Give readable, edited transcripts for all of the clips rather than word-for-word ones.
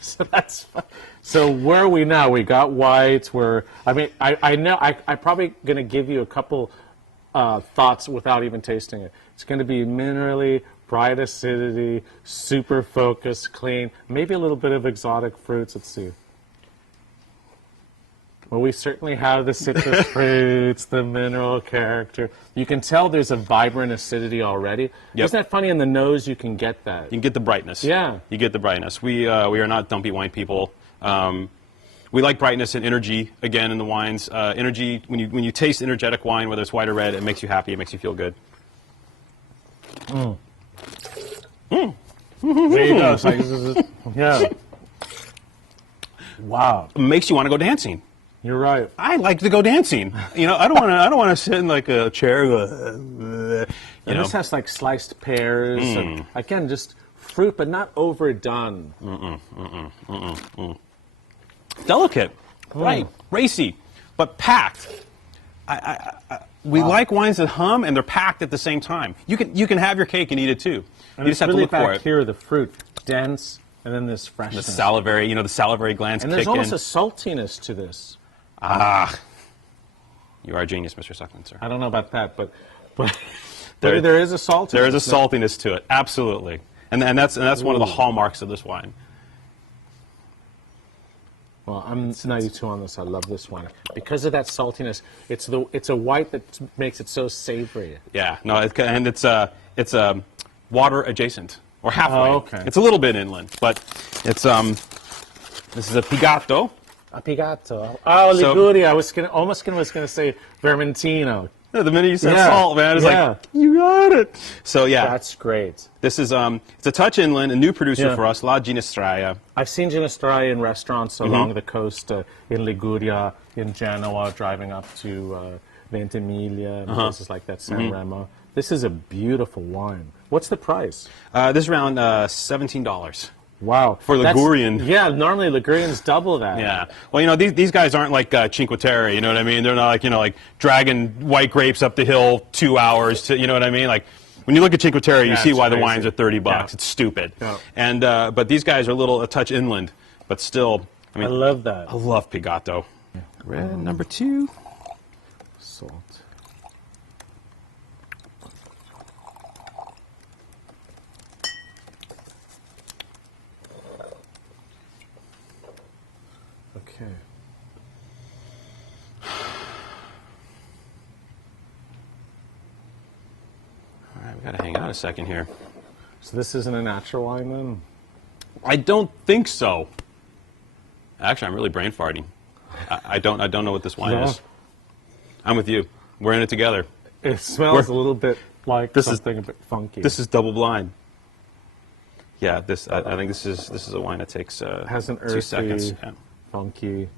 So that's fun. So where are we now? We got whites. I know I'm probably going to give you a couple thoughts without even tasting it. It's going to be minerally, bright acidity, super focused, clean, maybe a little bit of exotic fruits. Let's see. Well, we certainly have the citrus fruits, the mineral character. You can tell there's a vibrant acidity already. Yep. Isn't that funny? In the nose, you can get that. You can get the brightness. Yeah. You get the brightness. We are not dumpy wine people. We like brightness and energy, again, in the wines. Energy, when you taste energetic wine, whether it's white or red, it makes you happy, it makes you feel good. Mm. Mm. There you go. It's like, yeah. Wow. It makes you want to go dancing. You're right. I like to go dancing. You know, I don't want to sit in like a chair. And this has like sliced pears. And, again, just fruit, but not overdone. Delicate, right? Racy, but packed. We like wines that hum and they're packed at the same time. You can have your cake and eat it too. And you just have really to look for it. Here, the fruit dense, and then this freshness. The salivary glands kick in. And there's almost a saltiness to this. Ah, you are a genius, Mr. Suckman, sir. I don't know about that, but there is a saltiness. There is a saltiness to it, absolutely, and that's one of the hallmarks of this wine. Well, I'm 92 on this. I love this wine because of that saltiness. It's a white that makes it so savory. Yeah, no, it's water adjacent or halfway. Oh, okay. It's a little bit inland, but it's this is a Pigatto. A Pigatto. Oh, Liguria. I was almost going to say Vermentino. Yeah, the minute you said salt, man, it's like, you got it. So, yeah. That's great. This is, it's a touch inland, a new producer for us, La Ginestraia. I've seen Ginestraia in restaurants along the coast in Liguria, in Genoa, driving up to Ventimiglia, and places like that, San Remo. This is a beautiful wine. What's the price? This is around $17. Wow. For Ligurian. Yeah, normally Ligurians double that. Yeah. Well, you know, these guys aren't like Cinque Terre, you know what I mean? They're not like, like dragging white grapes up the hill 2 hours to, you know what I mean? Like, when you look at Cinque Terre, you see why the wines are $30. Yeah. It's stupid. Yeah. And, but these guys are a touch inland, but still, I mean. I love that. I love Pigatto. Yeah. Red number 2. Salt. Okay. All right, we got to hang out a second here. So this isn't a natural wine then? I don't think so. Actually, I'm really brain farting. I don't know what this wine is. I'm with you. We're in it together. It smells a little bit like something a bit funky. This is double blind. Yeah, I think this is a wine that takes has an 2 earthy, seconds. Yeah. funky.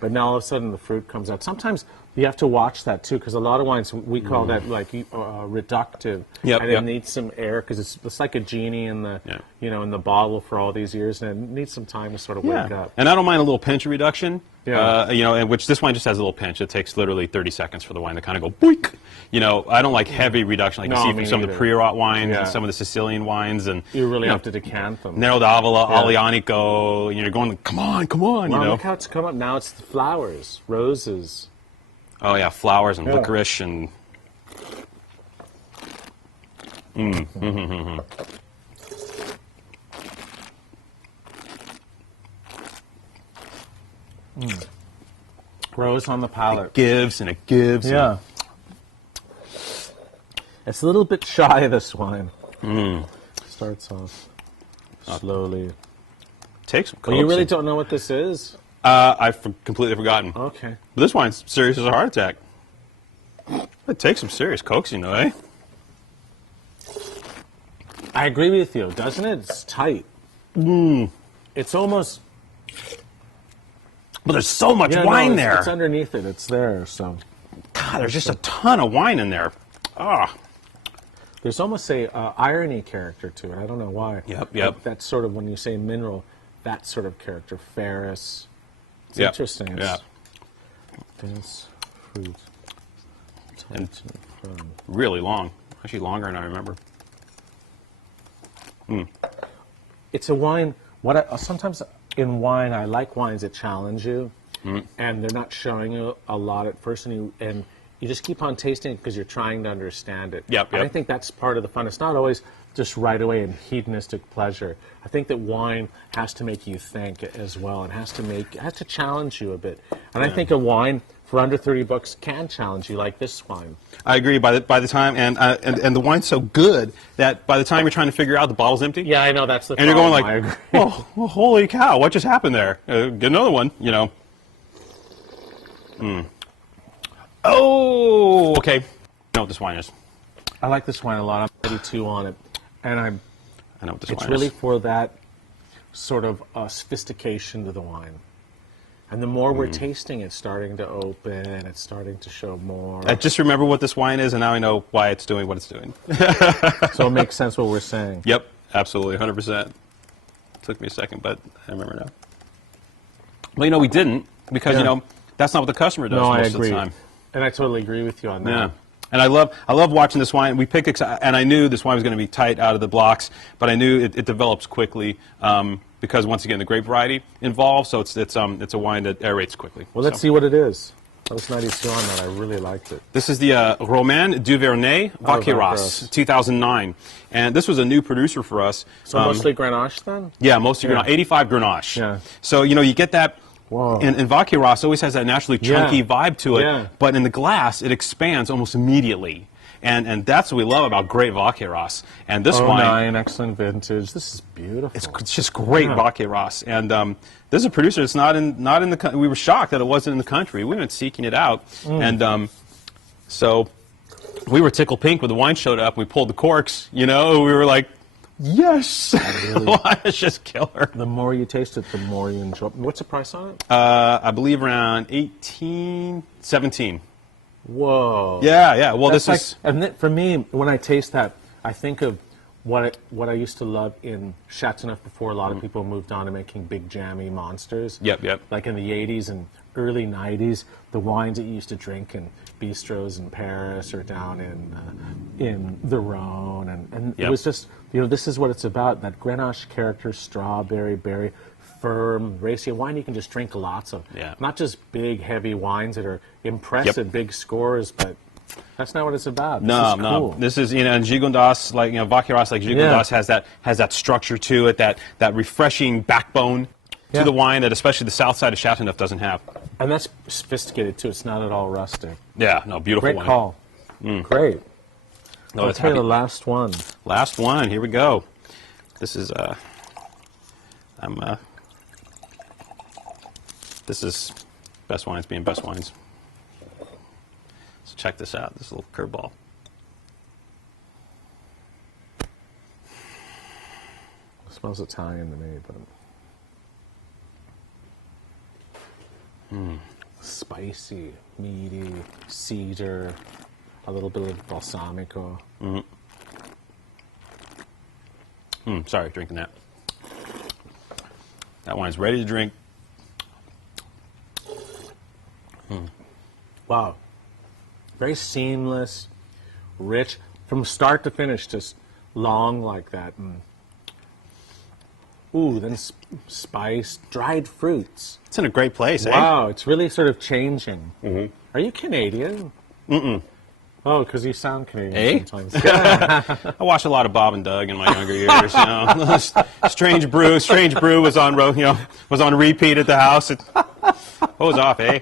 But now all of a sudden the fruit comes out. Sometimes you have to watch that too, because a lot of wines we call that like reductive, and it needs some air because it's like a genie in the in the bottle for all these years, and it needs some time to sort of wake up. And I don't mind a little pinch of reduction. And which this wine just has a little pinch. It takes literally 30 seconds for the wine to kind of go boink. I don't like heavy reduction like you see from some of the Priorat wines and some of the Sicilian wines, and you really have to decant them. Nero d'Avola, Aglianico, and you're going, come on. Well, look how it's come up. Now it's the flowers, roses. Oh yeah, flowers and licorice and. Rose on the palate. It gives and it gives. Yeah. It's a little bit shy, this wine. Starts off slowly. Takes some Well, you really don't know what this is? I've completely forgotten. Okay. But this wine's serious as a heart attack. It takes some serious coaxing, though, eh? I agree with you, doesn't it? It's tight. It's almost... But there's so much wine there. It's underneath it. It's there, so... God, there's just a ton of wine in there. Ah. There's almost a irony character to it. I don't know why. Yep. Like that's sort of, when you say mineral, that sort of character. Ferrous. It's interesting. Dense fruit. And really long. Actually longer than I remember. It's a wine Sometimes in wine, I like wines that challenge you, and they're not showing you a lot at first, and you just keep on tasting it because you're trying to understand it. Yep, And I yep. think that's part of the fun. It's not always just right away in hedonistic pleasure. I think that wine has to make you think as well. It has to challenge you a bit. And I think a wine for under $30 can challenge you, like this wine. I agree. By the time and the wine's so good that by the time you're trying to figure out the bottle's empty. Yeah, I know that's the And you're problem. going like, oh, well, holy cow! What just happened there? Get another one. You know. Oh, okay. I know what this wine is. I like this wine a lot. I'm 82 on it, and I know what this wine it's is. really for that sort of sophistication to the wine. And the more we're tasting, it's starting to open, it's starting to show more. I just remember what this wine is, and now I know why it's doing what it's doing. So it makes sense what we're saying. Yep, absolutely, 100%. Took me a second, but I remember now. Well, we didn't, because, that's not what the customer does most of the time. And I totally agree with you on that. Yeah. And I love watching this wine. We picked, and I knew this wine was going to be tight out of the blocks, but I knew it develops quickly because once again the grape variety involved. So it's a wine that aerates quickly. Well, let's see what it is. I was 92 on that. I really liked it. This is the Roman Duvernay Vaqueiras, 2009, and this was a new producer for us. So mostly Grenache then? Yeah, mostly Grenache, 85 Grenache. Yeah. So you get that. Whoa. And Vaqueiras always has that naturally chunky vibe to it, Yeah. but in the glass it expands almost immediately, and that's what we love about great Vaqueiras. And this wine, excellent vintage. This is beautiful. it's just great Vaqueiras. And this is a producer that's not in the country. We were shocked that it wasn't in the country. We went seeking it out, and so we were tickled pink when the wine showed up. We pulled the corks. We were like, yes, the wine is just killer. The more you taste it, the more you enjoy it. What's the price on it? I believe around 18, 17. Whoa. Yeah. Well, That's this is. And for me, when I taste that, I think of what I used to love in Chateauneuf before a lot of people moved on to making big jammy monsters. Yep. Like in the 80s and early 90s, the wines that you used to drink in bistros in Paris or down in the Rhone, and it was just, this is what it's about, that Grenache character, strawberry, berry, firm, racy wine you can just drink lots of. Yeah. Not just big, heavy wines that are impressive, big scores, but that's not what it's about. No. Cool. This is, and Gigondas, like, Vaqueiras, like Gigondas, has that structure to it, that refreshing backbone to the wine that especially the south side of Chateauneuf doesn't have. And that's sophisticated, too. It's not at all rustic. Yeah, no, beautiful Great wine. call. Great. No, it's Okay, happy. the last one. Last one, here we go. This is, this is best wines being best wines. So check this out, this little curveball. It smells Italian to me, but... Spicy, meaty, cedar, a little bit of balsamico. Sorry, drinking that. That wine's ready to drink. Wow. Very seamless, rich, from start to finish, just long like that. Ooh, then spice, dried fruits. It's in a great place, eh? Wow, it's really sort of changing. Are you Canadian? Oh, because you sound Canadian sometimes. I watched a lot of Bob and Doug in my younger years. Strange Brew was on was on repeat at the house. It was off, eh?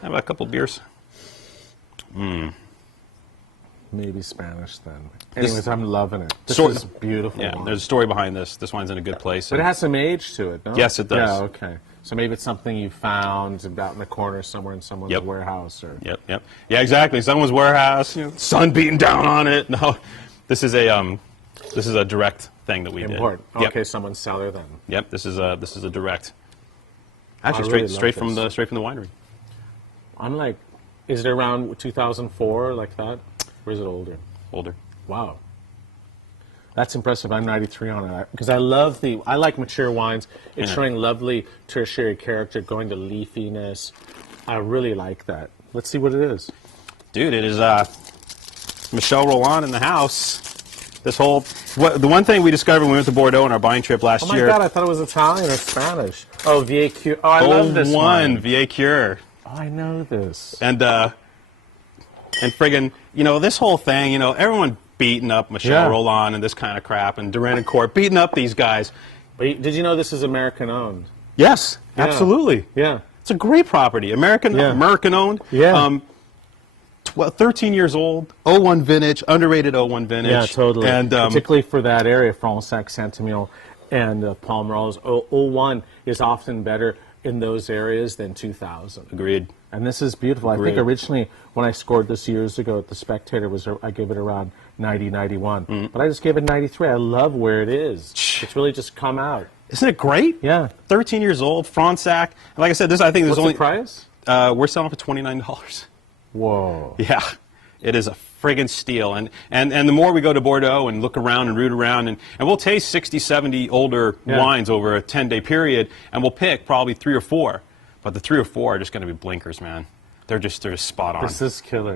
How about a couple beers? Maybe Spanish then. Anyways, I'm loving it. This Sort- is beautiful. Yeah, wine. there's a story behind this. This wine's in a good place. But it has some age to it, no? Yes, it does. Yeah, okay. So maybe it's something you found out in the corner somewhere in someone's warehouse, or Yep. Yeah, exactly. Someone's warehouse, sun beating down on it. No, this is a direct thing that we important. did. Yep. Okay, someone's cellar then. Yep. This is a direct. Actually, really straight love from the winery. I'm like, is it around 2004 like that, or is it older? Older. Wow. That's impressive. I'm 93 on it because I like mature wines. It's showing lovely tertiary character, going to leafiness. I really like that. Let's see what it is. Dude, it is Michel Roland in the house. This whole the one thing we discovered when we went to Bordeaux on our buying trip last Oh my year. God, I thought it was Italian or Spanish. Oh, VAQ. Oh, I love this one. VA Cure. Oh, I know this. And friggin', this whole thing, everyone beating up Michel Rolland and this kind of crap, and Duran and Court beating up these guys. But did you know this is American owned? Yes, absolutely. Yeah. It's a great property. American owned. Yeah. 13 years old, 01 vintage, underrated 01 vintage. Yeah, totally. And particularly for that area, Fronsac, Saint-Emile, and Palmerolles. 01 is often better in those areas than 2000. Agreed. And this is beautiful. Agreed. I think originally when I scored this years ago at the Spectator, I gave it around 90, 91. But I just gave it 93. I love where it is. It's really just come out. Isn't it great? Yeah. 13 years old, Fronsac. And like I said, I think there's What's only the price? We're selling for $29. Whoa. Yeah, it is a friggin' steal. And the more we go to Bordeaux and look around and root around, and we'll taste 60, 70 older wines over a 10-day period, and we'll pick probably 3 or 4. But the 3 or 4 are just going to be blinkers, man. They're just spot on. This is killer.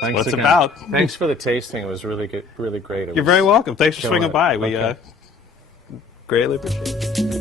Thanks what it's again. about. Thanks for the tasting. It was really good, really great. You're very welcome. Thanks for killing swinging it. by. We Okay. greatly appreciate it.